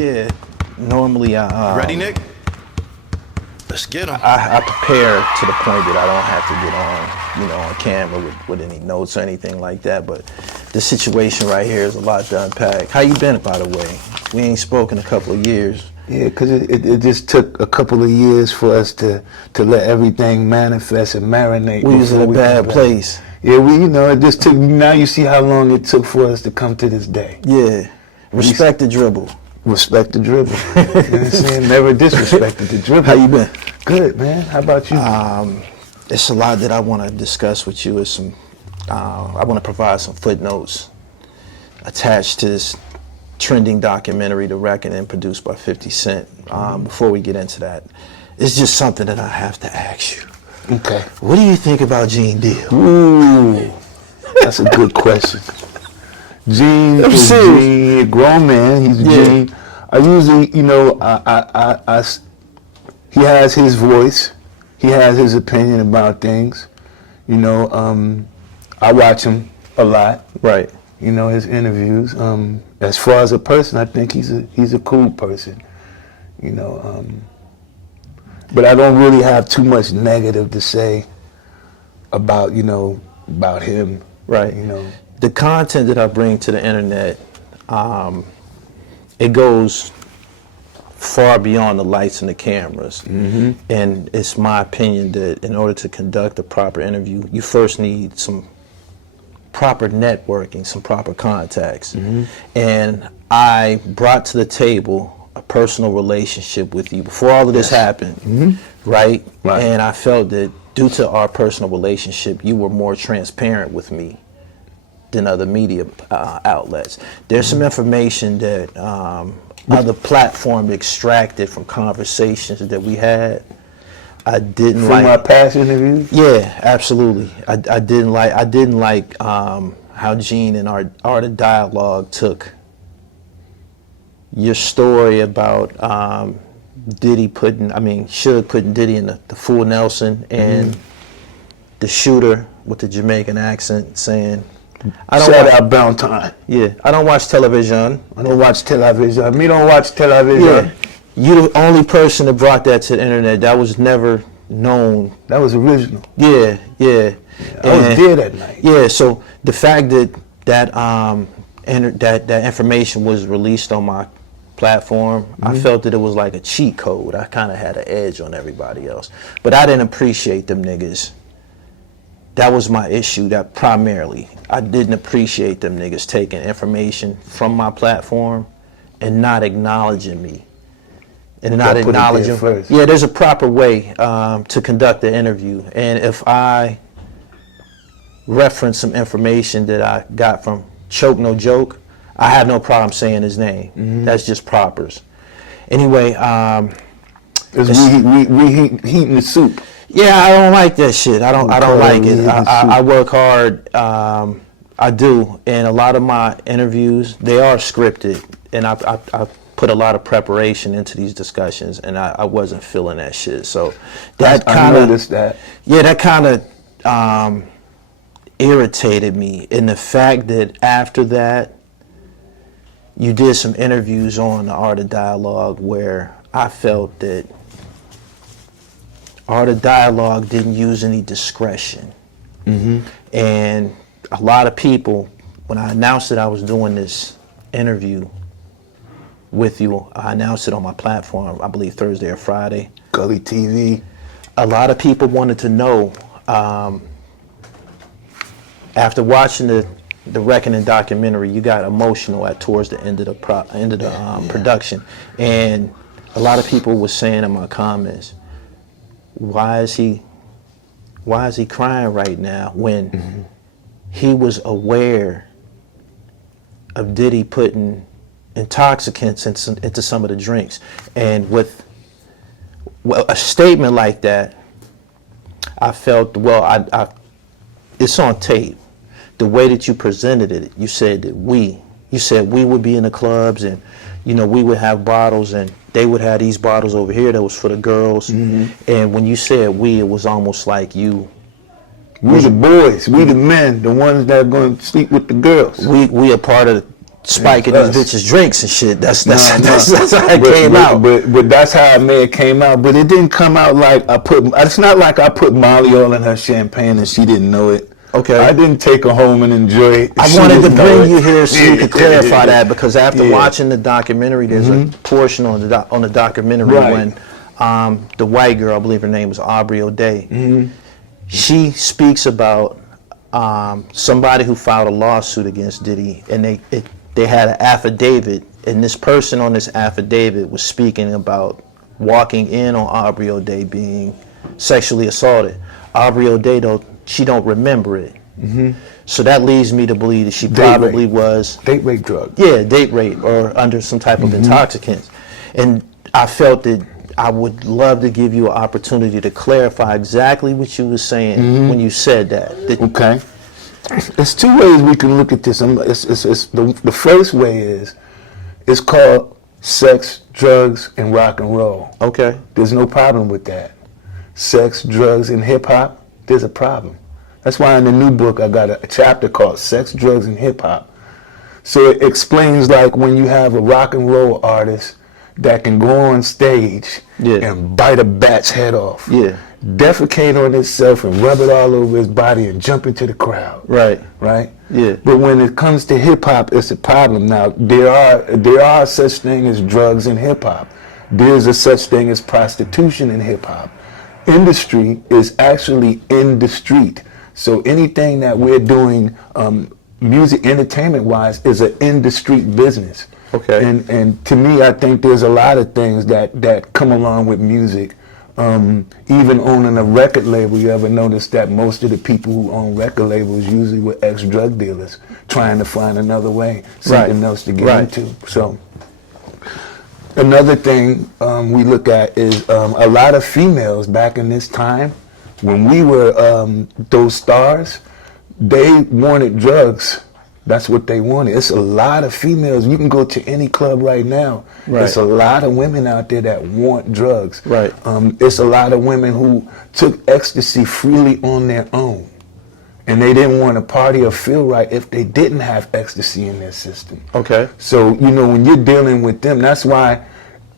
Yeah. Normally, Ready, Nick? Let's get him. I prepare to the point that I don't have to get on camera with any notes or anything like that. But the situation right here is a lot to unpack. How you been, by the way? We ain't spoken a couple of years. Yeah, because it just took a couple of years for us to let everything manifest and marinate. We was in a bad place. Yeah, it just took, now you see how long it took for us to come to this day. Yeah. Respect the dribble. Respect the dribble. You know what I'm saying? Never disrespected the dribble. How you been? Good, man. How about you? It's a lot that I want to discuss with you. I want to provide some footnotes attached to this trending documentary, The Reckoning, produced by 50 Cent. Before we get into that, it's just something that I have to ask you. Okay. What do you think about Gene Deal? Ooh, that's a good question. Gene is a grown man. He's a Gene. I usually, he has his voice. He has his opinion about things. I watch him a lot. Right. His interviews. As far as a person, I think he's a cool person. But I don't really have too much negative to say about about him. Right. The content that I bring to the internet, it goes far beyond the lights and the cameras. Mm-hmm. And it's my opinion that in order to conduct a proper interview, you first need some proper networking, some proper contacts. Mm-hmm. And I brought to the table a personal relationship with you before all of this happened, right? And I felt that due to our personal relationship, you were more transparent with me than other media outlets. There's some information that other platforms extracted from conversations that we had. I didn't like. From our past interviews? Yeah, absolutely. I didn't like how Gene and Art of Dialogue took your story about Suge putting Diddy in the full Nelson, and the shooter with the Jamaican accent saying, Shout out Brown Time. Yeah, I don't watch television. I don't watch television. Me don't watch television. Yeah. You're the only person that brought that to the internet. That was never known. That was original. Yeah. I was there that night. Yeah, so the fact that information was released on my platform, I felt that it was like a cheat code. I kind of had an edge on everybody else. But I didn't appreciate them niggas. That was my issue, that primarily. I didn't appreciate them niggas taking information from my platform and not acknowledging me. And not acknowledging. Yeah, there's a proper way to conduct the interview. And if I reference some information that I got from Choke No Joke, I have no problem saying his name. That's just propers. Anyway, we heating the soup. Yeah, I don't like that shit. I don't like it. I work hard. I do, and a lot of my interviews, they are scripted, and I put a lot of preparation into these discussions, and I wasn't feeling that shit. So that kind of, noticed that. Yeah, that kind of irritated me, in the fact that after that, you did some interviews on the Art of Dialogue where I felt that Art of Dialogue didn't use any discretion. And a lot of people, when I announced that I was doing this interview with you, I announced it on my platform, I believe Thursday or Friday. Gully TV. A lot of people wanted to know, after watching the Reckoning documentary, you got emotional towards the end of the production, and a lot of people were saying in my comments, why is he crying right now when he was aware of Diddy putting intoxicants into some of the drinks? And with a statement like that, I felt, it's on tape. The way that you presented it, you said we would be in the clubs, and we would have bottles, and they would have these bottles over here that was for the girls. And when you said we, it was almost like you. We the boys, we the men, the ones that are going to sleep with the girls. We are part of spiking us. these bitches drinks and shit. That's No. that's how it came out. But that's how it may have came out. But it didn't come out like I put. It's not like I put Molly all in her champagne and she didn't know it. Okay. I didn't take her home and enjoy it. I wanted to bring you here so you could clarify that, because after watching the documentary, there's a portion on the documentary when the white girl, I believe her name was Aubrey O'Day, she speaks about somebody who filed a lawsuit against Diddy, and they had an affidavit, and this person on this affidavit was speaking about walking in on Aubrey O'Day being sexually assaulted. Aubrey O'Day, though, she don't remember it. So that leads me to believe that she probably was date rape drug. Yeah, date rape or under some type of intoxicants. And I felt that I would love to give you an opportunity to clarify exactly what you were saying when you said that. Okay. There's two ways we can look at this. The first way is, it's called sex, drugs, and rock and roll. Okay. There's no problem with that. Sex, drugs, and hip hop, there's a problem. That's why in the new book I got a chapter called Sex, Drugs, and Hip Hop. So it explains, like, when you have a rock and roll artist that can go on stage and bite a bat's head off, defecate on himself and rub it all over his body and jump into the crowd. Right. Yeah. But when it comes to hip hop, it's a problem. Now, there are such thing as drugs in hip hop. There's a such thing as prostitution in hip hop. Industry is actually in the street. So anything that we're doing music entertainment wise is an in the street business. Okay. And to me, I think there's a lot of things that come along with music. Even owning a record label, you ever notice that most of the people who own record labels usually were ex-drug dealers trying to find another way, something else to get into. So another thing we look at is a lot of females back in this time, when we were those stars, they wanted drugs. That's what they wanted. It's a lot of females. You can go to any club right now. There's a lot of women out there that want drugs. It's a lot of women who took ecstasy freely on their own. And they didn't want to party or feel right if they didn't have ecstasy in their system. Okay. So, you know, when you're dealing with them, that's why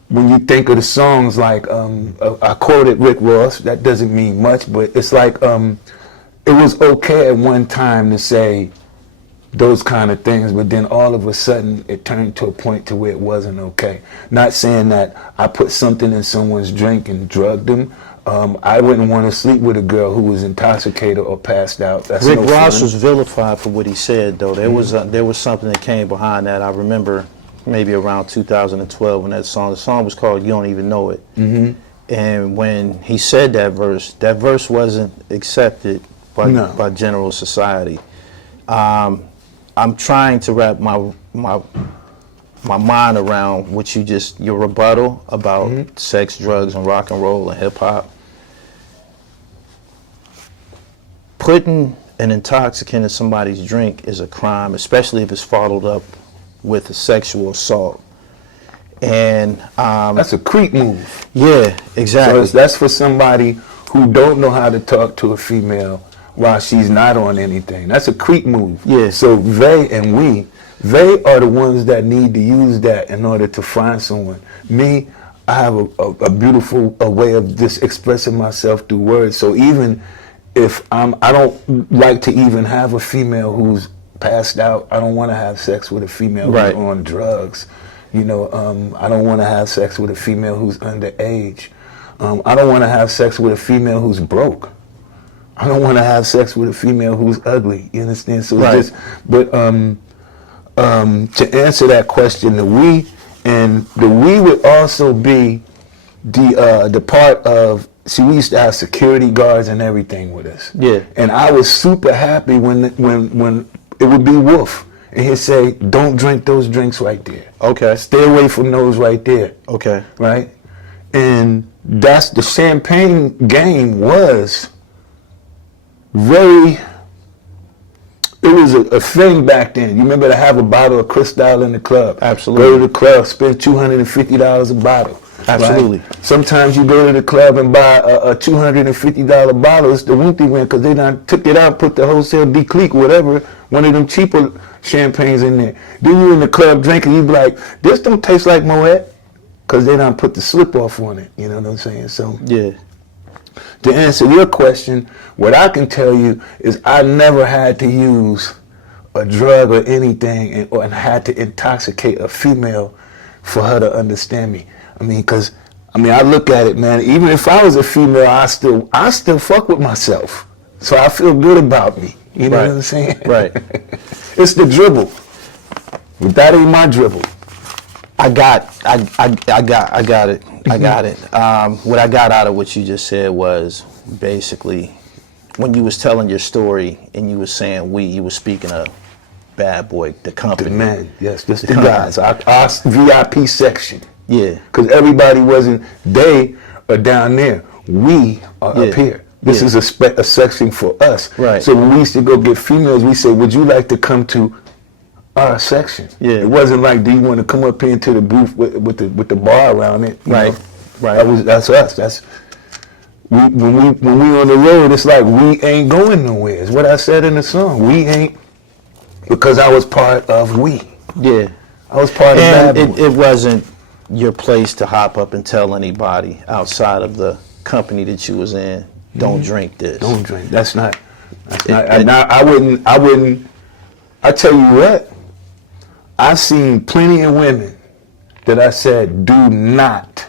when you think of the songs like, I quoted Rick Ross, that doesn't mean much, but it's like, it was okay at one time to say those kind of things, but then all of a sudden it turned to a point to where it wasn't okay. Not saying that I put something in someone's drink and drugged them. I wouldn't want to sleep with a girl who was intoxicated or passed out. That's Rick no Ross fun. was vilified for what he said, though. There was something that came behind that. I remember maybe around 2012 when the song was called "You Don't Even Know It." And when he said that verse wasn't accepted by general society. I'm trying to wrap my mind around what your rebuttal about sex, drugs, and rock and roll and hip hop. Putting an intoxicant in somebody's drink is a crime, especially if it's followed up with a sexual assault. And that's a creep move. Yeah, exactly. So that's for somebody who don't know how to talk to a female while she's not on anything. That's a creep move. Yeah. So they are the ones that need to use that in order to find someone. Me, I have a beautiful way of just expressing myself through words. So even if I don't like to even have a female who's passed out. I don't want to have sex with a female who's on drugs. You know, I don't want to have sex with a female who's underage. I don't want to have sex with a female who's broke. I don't want to have sex with a female who's ugly. You understand? So to answer that question, the we would also be the part of. See, we used to have security guards and everything with us. Yeah. And I was super happy when it would be Wolf, and he'd say, "Don't drink those drinks right there. Okay. Stay away from those right there." Okay. Right. And that's the champagne game was very. It was a thing back then. You remember to have a bottle of Cristal in the club. Absolutely. Go to the club, spend $250 a bottle. Absolutely. Right? Sometimes you go to the club and buy a $250 bottle. It's the Winty win because they done took it out, put the wholesale decleak, whatever, one of them cheaper champagnes in there. Then you in the club drinking, you be like, this don't taste like Moet, because they done put the slip off on it. You know what I'm saying? So Yeah. to answer your question, what I can tell you is I never had to use a drug or anything and had to intoxicate a female for her to understand me. I mean, because I look at it, man. Even if I was a female, I still fuck with myself. So I feel good about me. You know what I'm saying? Right. It's the dribble. But that ain't my dribble. I got it. I got it. What I got out of what you just said was basically when you was telling your story and you was saying you was speaking of Bad Boy, the company. The men, yes, just the company. guys. Our VIP section. Yeah. Because everybody wasn't, they are down there. We are up here. This is a section for us. Right. So when we used to go get females, we say, would you like to come to our section? Yeah. It wasn't like, do you want to come up here into the booth with the bar around it? You Right. know? Right. That's us. When we on the road, it's like we ain't going nowhere. It's what I said in the song. We ain't, because I was part of we. Yeah. I was part of Bad And Boy. it wasn't your place to hop up and tell anybody outside of the company that you was in, don't drink this. Don't drink. That's not. I wouldn't. I tell you what. I've seen plenty of women that I said, do not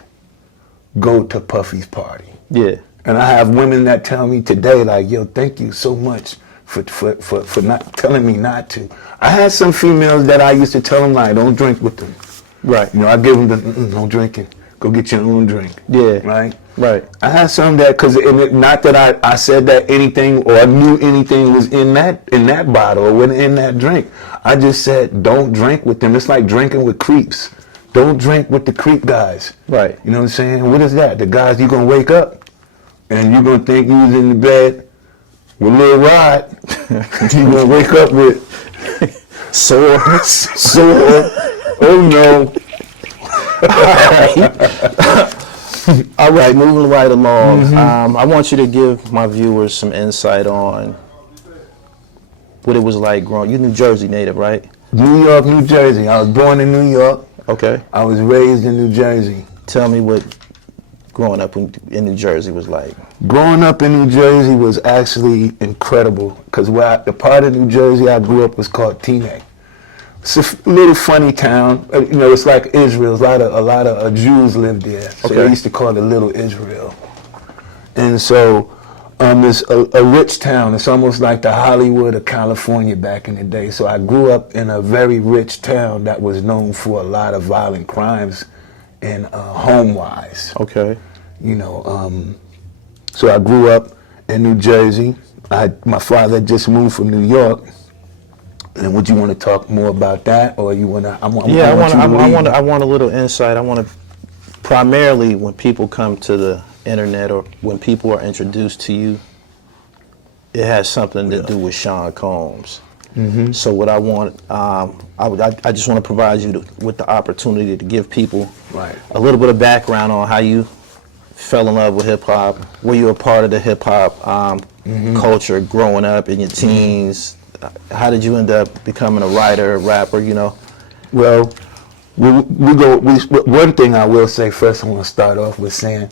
go to Puffy's party. Yeah. And I have women that tell me today, like, yo, thank you so much for not telling me not to. I had some females that I used to tell them, like, don't drink with them. Right. You know, I give them the no drinking. Go get your own drink. Yeah. Right. Right. I had some that, because not that I said that anything or I knew anything was in that bottle or in that drink. I just said, don't drink with them. It's like drinking with creeps. Don't drink with the creep guys. Right. You know what I'm saying? What is that? The guys you're going to wake up and you're going to think you was in the bed with Lil Rod. You're going to wake up with sore. Oh no. All right, moving right along. I want you to give my viewers some insight on what it was like growing. You're New Jersey native, right? New York, New Jersey. I was born in New York. Okay. I was raised in New Jersey. Tell me what growing up in New Jersey was like. Growing up in New Jersey was actually incredible, because the part of New Jersey I grew up was called Teaneck. It's a little funny town. You know, it's like Israel. A lot of Jews lived there. So Okay. they used to call it Little Israel. And so it's a rich town. It's almost like the Hollywood of California back in the day. So I grew up in a very rich town that was known for a lot of violent crimes and home-wise. Okay. You know, so I grew up in New Jersey. My father just moved from New York. And would you want to talk more about that, or you want to? I want a little insight. I want to primarily when people come to the internet or when people are introduced to you, it has something to do with Sean Combs. Mm-hmm. So what I want, I just want to provide you with the opportunity to give people a little bit of background on how you fell in love with hip hop. Were you a part of the hip hop culture growing up in your teens? How did you end up becoming a writer, a rapper, you know? Well, one thing I will say first, I want to start off with saying,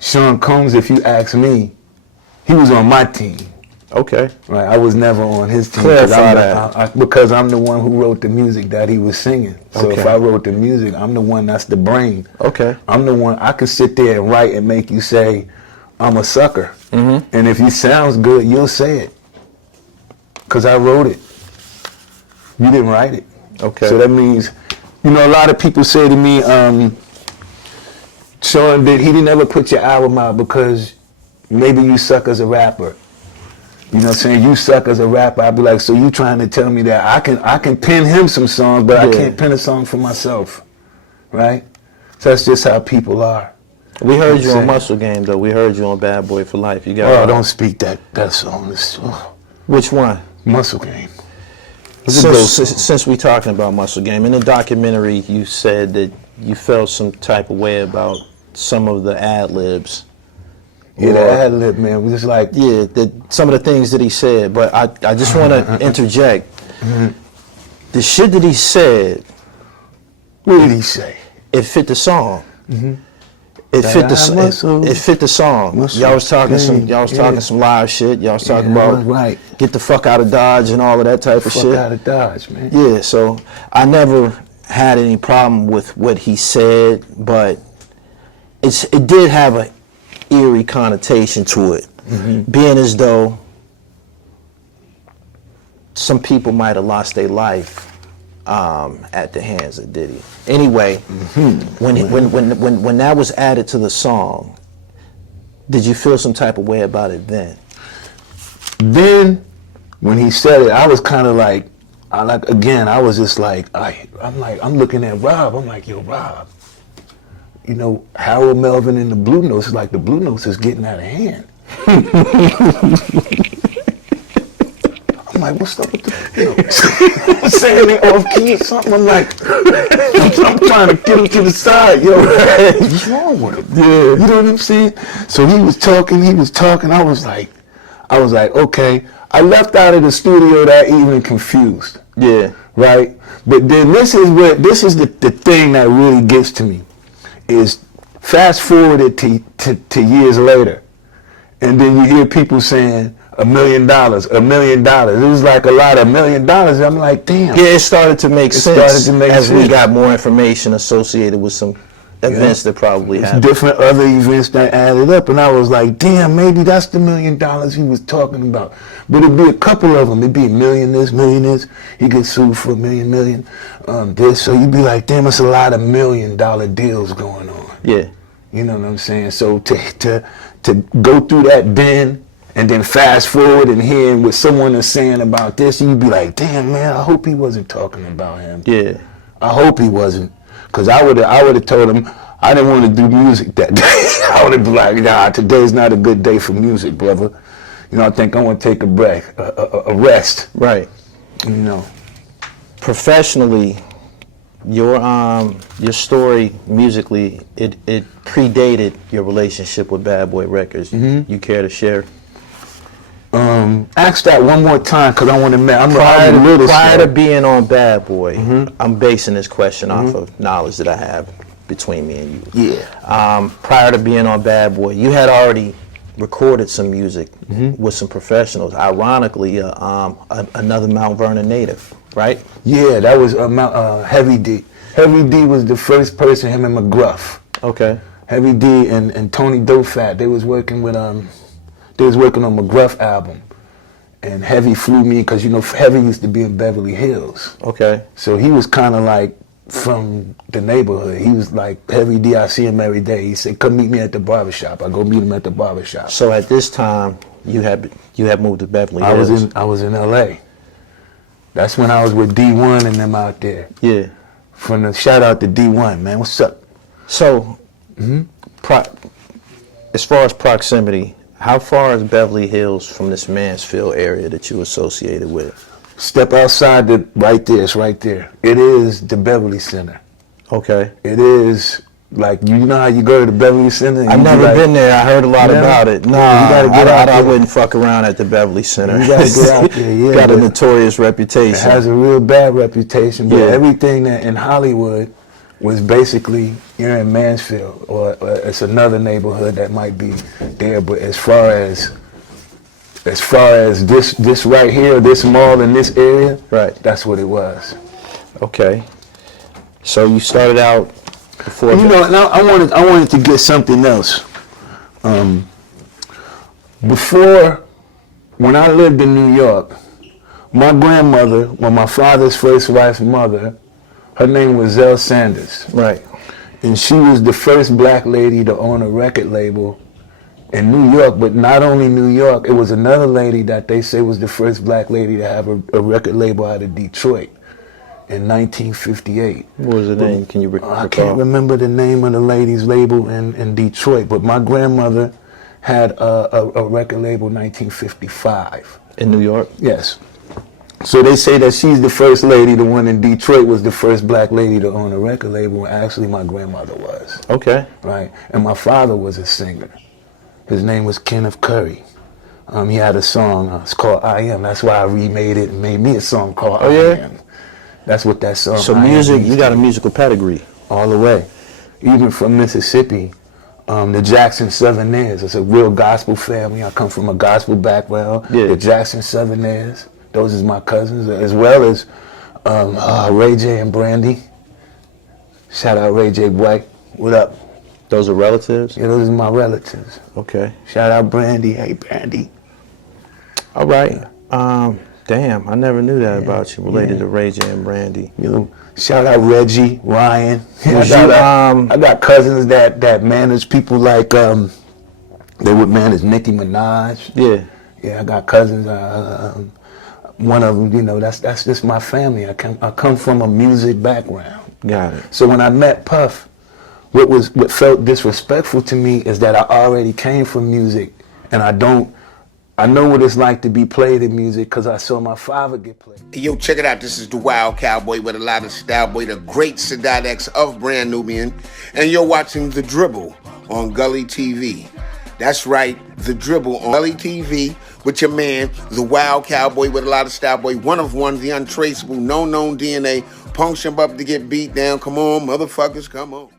Sean Combs, if you ask me, he was on my team. Okay. Right, I was never on his team. Clarify that. Because I'm the one who wrote the music that he was singing. So if I wrote the music, I'm the one that's the brain. Okay. I'm the one, I can sit there and write and make you say, I'm a sucker. Mm-hmm. And if he sounds good, you'll say it. Because I wrote it. You didn't write it. Okay. So that means, you know, a lot of people say to me, Sean, he didn't ever put your album out because maybe you suck as a rapper. You know what I'm saying? You suck as a rapper. I'd be like, so you trying to tell me that I can pen him some songs, but I can't pen a song for myself. Right? So that's just how people are. We heard you on Muscle Game, though. We heard you on Bad Boy for Life. You got don't speak that song. Which one? Muscle Game. Since we talking about Muscle Game, in the documentary you said that you felt some type of way about some of the ad-libs Yeah, the ad lib, man, was just like, yeah, some of the things that he said. But I just want to interject. The shit that he said, what did he say? it fit the song. It fit the song. Y'all was talking some live shit. Y'all was talking about get the fuck out of Dodge and all of that type of shit. Fuck out of Dodge, man. Yeah, so I never had any problem with what he said, but it did have a eerie connotation to it, being as though some people might have lost their life at the hands of Diddy. Anyway, when that was added to the song, did you feel some type of way about it then? Then, when he said it, I was kind of like, I was just like, I'm looking at Rob. I'm like, yo, Rob, you know, Harold Melvin and the Blue Notes is like, the Blue Notes is getting out of hand. I'm like, what's up with the Blue Notes? Saying they off key or something. I'm like, I'm trying to get him to the side, yo. What's wrong with him? Yeah, you know what I'm saying? So he was talking. I was like, okay. I left out of the studio that evening confused. Yeah. Right? But then this is the thing that really gets to me, is fast forwarded to years later, and then you hear people saying $1 million, $1 million. It was like a lot of $1 million. I'm like, damn. Yeah, it started to make sense as we got more information associated with some events that probably happened. Different other events that added up, and I was like, damn, maybe that's the $1 million he was talking about. But it'd be a couple of them. It'd be $1 million this. He gets sued for $1 million, this. So you'd be like, damn, it's a lot of $1 million deals going on. Yeah. You know what I'm saying? So to go through that then, and then fast forward and hearing what someone is saying about this, you'd be like, damn, man, I hope he wasn't talking about him. Yeah. I hope he wasn't. Because I would have told him I didn't want to do music that day. I would have been like, nah, today's not a good day for music, brother. You know, I think I want to take a break, a rest. Right. You know. Professionally, your story musically, it predated your relationship with Bad Boy Records. Mm-hmm. You care to share? Ask that one more time, because I want to make. Prior to being on Bad Boy, I'm basing this question off of knowledge that I have between me and you. Yeah. Prior to being on Bad Boy, you had already recorded some music with some professionals. Ironically, another Mount Vernon native, right? Yeah, that was Heavy D. Heavy D was the first person, him and McGruff. Okay. Heavy D and Tony Dofat, they was working with They was working on McGruff album, and Heavy flew me because, you know, Heavy used to be in Beverly Hills. Okay. So he was kind of like from the neighborhood. He was like, Heavy D, I see him every day. He said, come meet me at the barbershop. I go meet him at the barbershop. So at this time, you had moved to Beverly Hills. I was in L.A. That's when I was with D1 and them out there. Yeah. Shout out to D1, man. What's up? So, as far as proximity, how far is Beverly Hills from this Mansfield area that you associated with? Step outside right there. It's right there. It is the Beverly Center. Okay. It is like, you know how you go to the Beverly Center? I've never been there. I heard a lot about it. No, you gotta get out there. I wouldn't fuck around at the Beverly Center. You gotta get out there. Yeah. Got a notorious reputation. It has a real bad reputation, but everything that in Hollywood was basically, you're in Mansfield, or it's another neighborhood that might be there. But as far as this right here, this mall in this area, right, that's what it was. Okay. So you started out before. You know, now I wanted to get something else. Before, when I lived in New York, my grandmother, my father's first wife's mother, her name was Zell Sanders. Right. And she was the first black lady to own a record label in New York, but not only New York, it was another lady that they say was the first black lady to have a record label out of Detroit in 1958. What was the name? Can you recall? I can't remember the name of the lady's label in Detroit, but my grandmother had a record label in 1955. In New York? Yes. So they say that she's the first lady. The one in Detroit was the first black lady to own a record label, and actually my grandmother was. Okay. Right. And my father was a singer. His name was Kenneth Curry. He had a song, it's called I Am. That's why I remade it and made me a song called I Am. That's what that song So I Am music, means you got to a me. musical pedigree. All the way. Even from Mississippi, the Jackson Southerners. It's a real gospel family. I come from a gospel background. Yeah. The Jackson Southerners, those is my cousins, as well as Ray J and Brandy. Shout out Ray J White. What up? Those are relatives? Yeah, those are my relatives. Okay. Shout out Brandy. Hey, Brandy. All right. Damn, I never knew that about you, related to Ray J and Brandy. You know, shout out Reggie, Ryan. Was I got cousins that manage people like they would manage Nicki Minaj. Yeah. Yeah, I got cousins. One of them, you know, that's just my family. I come from a music background. Got it. So when I met Puff, what felt disrespectful to me is that I already came from music, and I know what it's like to be played in music because I saw my father get played. Hey, yo, check it out. This is the Wild Cowboy with a lot of style, boy, the great Sadat X of Brand Nubian, and you're watching The Dribble on Gully TV. That's right, The Dribble on Gully TV with your man, the Wild Cowboy with a lot of style, boy, one of one, the untraceable, no known DNA, punction up to get beat down. Come on, motherfuckers, come on.